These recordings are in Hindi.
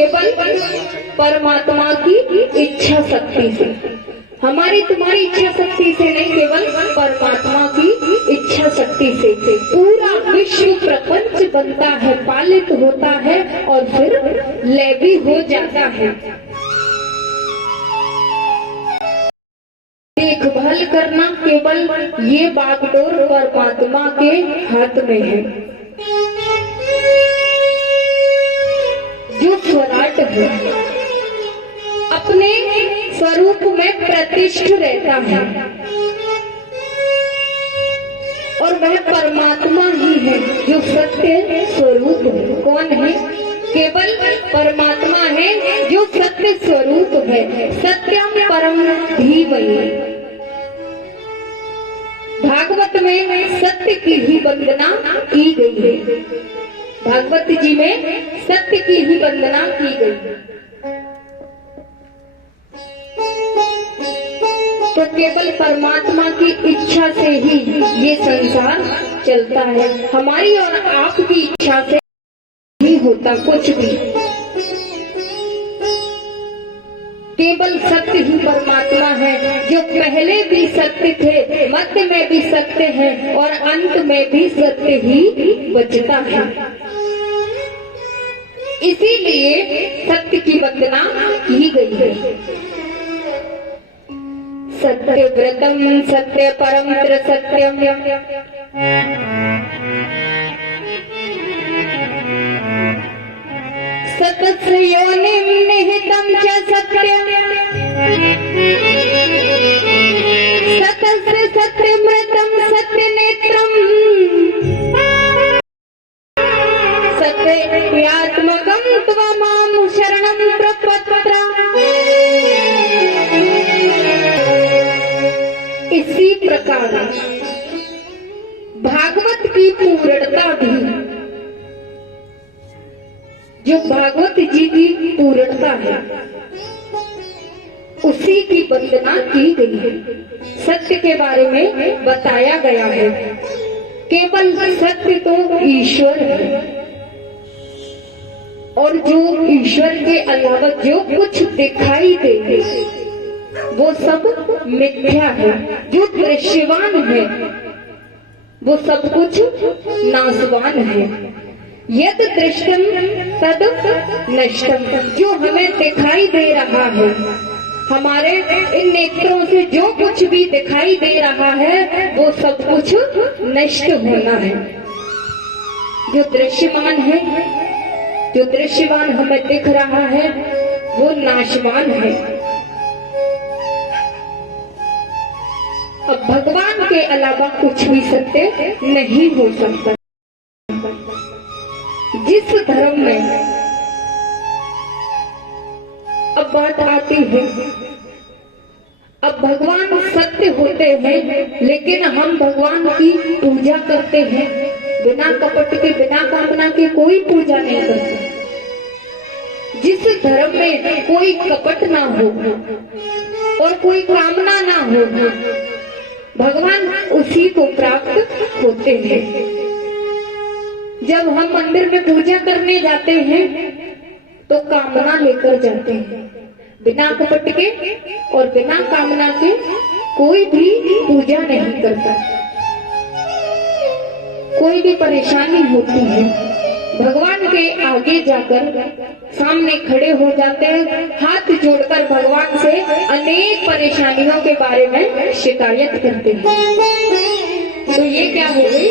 केवल परमात्मा की इच्छा शक्ति से, हमारी तुम्हारी इच्छा शक्ति से नहीं, केवल परमात्मा की इच्छा शक्ति से पूरा विश्व प्रपंच बनता है, पालित होता है और फिर लय भी हो जाता है। देखभाल करना केवल ये बागडोर परमात्मा के हाथ में है। जो स्वराट है अपने स्वरूप में प्रतिष्ठ रहता है और वह परमात्मा ही है जो सत्य स्वरूप है। कौन है? केवल परमात्मा है जो सत्य स्वरूप है। सत्यम परम धीमहि। भागवत में सत्य की ही वंदना की गई है। भागवत जी में सत्य की ही वंदना की गई। तो केवल परमात्मा की इच्छा से ही ये संसार चलता है। हमारी और आपकी इच्छा से नहीं होता कुछ भी। केवल सत्य ही परमात्मा है जो पहले भी सत्य थे, मध्य में भी सत्य है और अंत में भी सत्य ही बचता है। इसीलिए सत्य की वंदना की गई है। सत्य व्रतम सत्य परम सत्यम सतस्य योनिं निहितं च सत्यम् सतस्य सत्यमृतं सत्यनेत्रम् सत्यात्मकं त्वमां शरणं प्रपत्र। इसी प्रकार भागवत की पूर्णता भी, जो भागवत जी की पूर्णता है, उसी की वंदना की गई है। सत्य के बारे में बताया गया है। केवल सत्य तो ईश्वर है और जो ईश्वर के अलावा जो कुछ दिखाई दे वो सब मिथ्या है। जो दृश्यवान है वो सब कुछ नाशवान है। यद दृष्टम तद नष्टम। जो हमें दिखाई दे रहा है, हमारे इन नेत्रों से जो कुछ भी दिखाई दे रहा है वो सब कुछ नष्ट होना है। जो दृश्यमान है, जो दृश्यमान हमें दिख रहा है वो नाशवान है। अब भगवान के अलावा कुछ भी सत्य नहीं हो सकता। जिस धर्म में अब बात आती है, अब भगवान सत्य होते हैं लेकिन हम भगवान की पूजा करते हैं बिना कपट के, बिना कामना के कोई पूजा नहीं करते। जिस धर्म में कोई कपट ना हो और कोई कामना ना हो, भगवान उसी को प्राप्त होते हैं। जब हम मंदिर में पूजा करने जाते हैं तो कामना लेकर जाते हैं। बिना कपट के और बिना कामना के कोई भी पूजा नहीं करता। कोई भी परेशानी होती है, भगवान के आगे जाकर सामने खड़े हो जाते हैं, हाथ जोड़कर भगवान से अनेक परेशानियों के बारे में शिकायत करते हैं। तो ये क्या हो गई?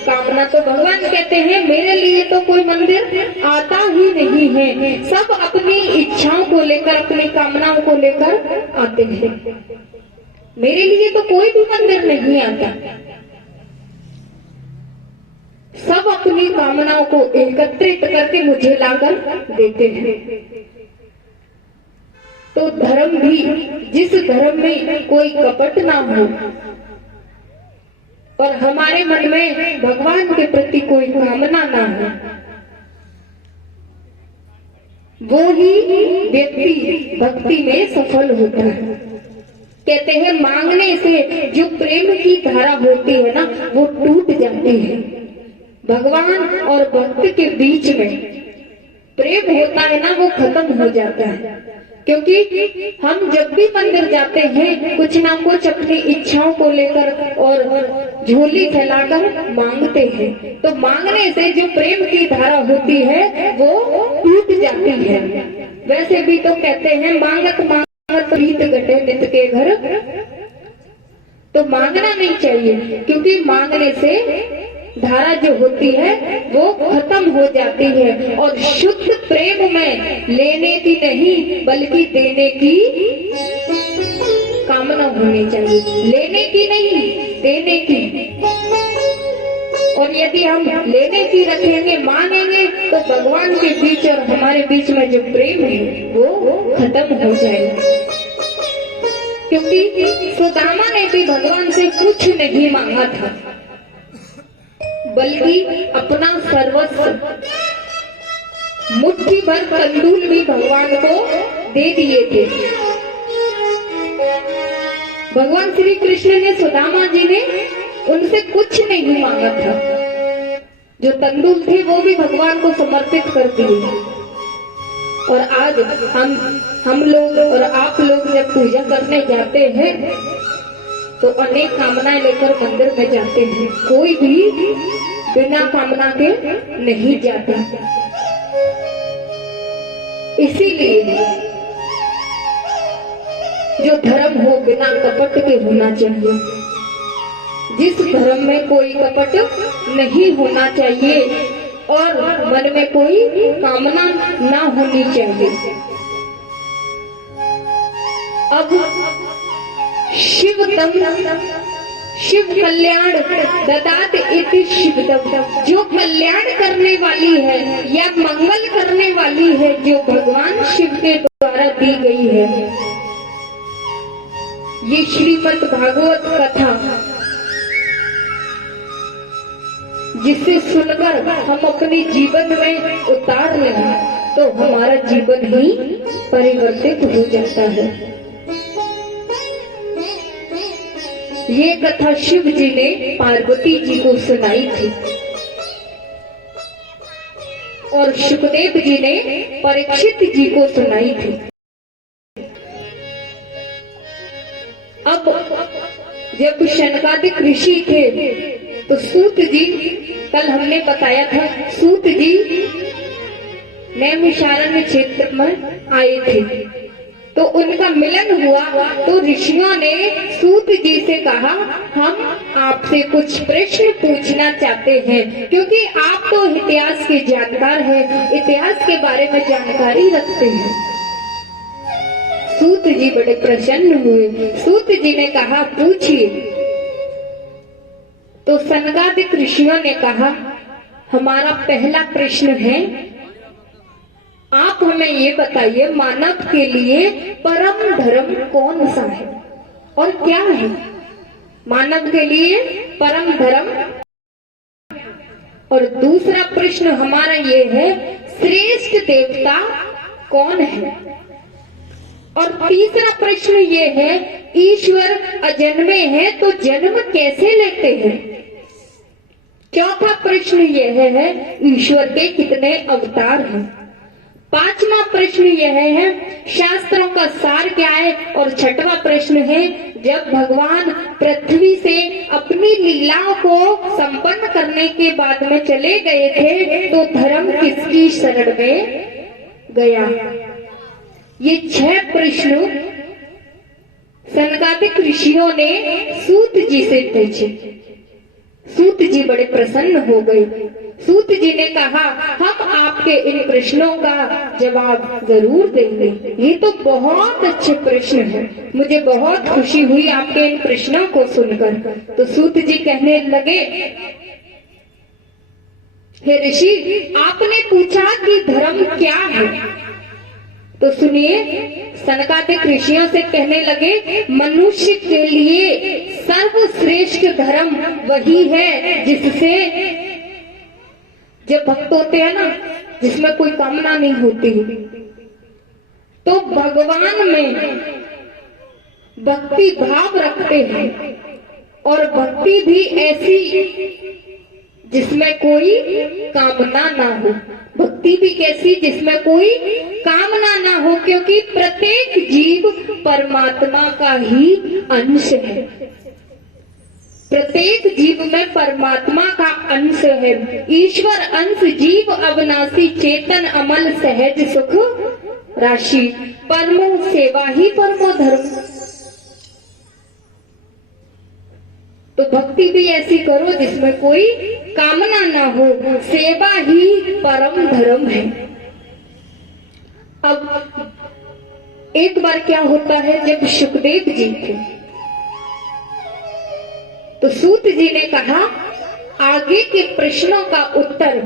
कामना। तो भगवान कहते हैं मेरे लिए तो कोई मंदिर आता ही नहीं है। सब अपनी इच्छाओं को लेकर, अपनी कामनाओं को लेकर आते हैं। मेरे लिए तो कोई भी मंदिर नहीं आता। सब अपनी कामनाओं को एकत्रित करके मुझे लाकर देते हैं। तो धर्म भी, जिस धर्म में कोई कपट ना हो और हमारे मन में भगवान के प्रति कोई कामना ना हो, वो ही व्यक्ति भक्ति में सफल होता है। कहते हैं मांगने से जो प्रेम की धारा होती है ना, वो टूट जाती है। भगवान और भक्त के बीच में प्रेम होता है ना वो खत्म हो जाता है। क्योंकि हम जब भी मंदिर जाते हैं कुछ ना कुछ अपनी इच्छाओं को लेकर और झोली फैलाकर मांगते हैं, तो मांगने से जो प्रेम की धारा होती है वो टूट जाती है। वैसे भी तो कहते हैं मांगत मांगत प्रीत घटे नित के घर, तो मांगना नहीं चाहिए, क्योंकि मांगने से धारा जो होती है वो खत्म हो जाती है। और शुद्ध प्रेम में लेने की नहीं बल्कि देने की कामना होनी चाहिए, लेने की नहीं देने की। और यदि हम लेने की रखेंगे, मांगेंगे, तो भगवान के बीच और हमारे बीच में जो प्रेम है वो खत्म हो जाएगा। क्योंकि सुदामा ने भी भगवान से कुछ नहीं मांगा था, बल्कि अपना सर्वस्व, मुट्ठी भर तंदूल भी भगवान को दे दिए थे। भगवान श्री कृष्ण ने, सुदामा जी ने उनसे कुछ नहीं मांगा था, जो तंदूल थे वो भी भगवान को समर्पित कर दिए। और आज हम लोग और आप लोग जब पूजा करने जाते हैं तो अनेक कामनाएं लेकर मंदिर में जाते हैं, कोई भी बिना कामना के नहीं जाता। इसीलिए जो धर्म हो बिना कपट के होना चाहिए, जिस धर्म में कोई कपट नहीं होना चाहिए और मन में कोई कामना ना होनी चाहिए। अब शिव कल्याण ददात इति शिवदम, जो कल्याण करने वाली है या मंगल करने वाली है जो भगवान शिव के द्वारा दी गई है। ये श्रीमद् भागवत कथा जिसे सुनकर हम अपने जीवन में उतार लें तो हमारा जीवन ही परिवर्तित हो जाता है। ये कथा शिव जी ने पार्वती जी को सुनाई थी और सुखदेव जी ने परीक्षित जी को सुनाई थी। अब जब शनकादिक ऋषि थे तो सूत जी, कल हमने बताया था, सूत जी नैमिषारण्य क्षेत्र में आए थे, तो उनका मिलन हुआ। तो ऋषियों ने सूत जी से कहा, हम आपसे कुछ प्रश्न पूछना चाहते हैं, क्योंकि आप तो इतिहास के जानकार हैं, इतिहास के बारे में जानकारी रखते हैं। सूत जी बड़े प्रसन्न हुए। सूत जी ने कहा, पूछिए। तो सनकादिक ऋषियों ने कहा, हमारा पहला प्रश्न है, आप हमें ये बताइए मानव के लिए परम धर्म कौन सा है और क्या है? मानव के लिए परम धर्म। और दूसरा प्रश्न हमारा ये है, श्रेष्ठ देवता कौन है? और तीसरा प्रश्न ये है, ईश्वर अजन्मे है तो जन्म कैसे लेते हैं? चौथा प्रश्न यह है, ईश्वर के कितने अवतार हैं? पांचवा प्रश्न यह है, शास्त्रों का सार क्या है? और छठवां प्रश्न है, जब भगवान पृथ्वी से अपनी लीलाओं को संपन्न करने के बाद में चले गए थे तो धर्म किसकी शरण में गया? ये 6 प्रश्न सनकादिक ऋषियों ने सूत जी से पूछे। सूत जी बड़े प्रसन्न हो गए। सूत जी ने कहा, हम आपके इन प्रश्नों का जवाब जरूर देंगे। ये तो बहुत अच्छे प्रश्न हैं, मुझे बहुत खुशी हुई आपके इन प्रश्नों को सुनकर। तो सूत जी कहने लगे, हे ऋषि, आपने पूछा कि धर्म क्या है, तो सुनिए। सनकादिक ऋषियों से कहने लगे, मनुष्य के लिए सर्वश्रेष्ठ धर्म वही है जिससे, जब भक्त होते हैं ना, जिसमें कोई कामना नहीं होती, तो भगवान में भक्ति भाव रखते हैं। और भक्ति भी ऐसी जिसमें कोई कामना ना हो। भक्ति भी कैसी? जिसमें कोई कामना ना हो, क्योंकि प्रत्येक जीव परमात्मा का ही अंश है। प्रत्येक जीव में परमात्मा का अंश है। ईश्वर अंश जीव अविनाशी, चेतन अमल सहज सुख राशि, परमो सेवा ही परमो धर्म। तो भक्ति भी ऐसी करो जिसमें कोई कामना ना हो, सेवा ही परम धर्म है। अब एक बार क्या होता है, जब सुखदेव जी थे तो सूत जी ने कहा आगे के प्रश्नों का उत्तर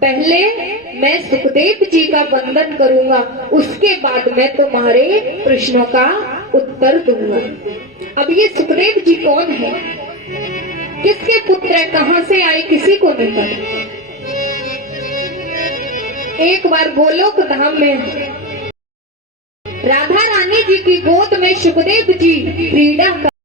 पहले मैं सुखदेव जी का वंदन करूंगा, उसके बाद मैं तुम्हारे प्रश्नों का उत्तर दूंगा। अब ये सुखदेव जी कौन है, किसके पुत्र है, कहां से आए, किसी को नहीं पता। एक बार गोलोक धाम में राधा रानी जी की गोद में सुखदेव जी क्रीड़ा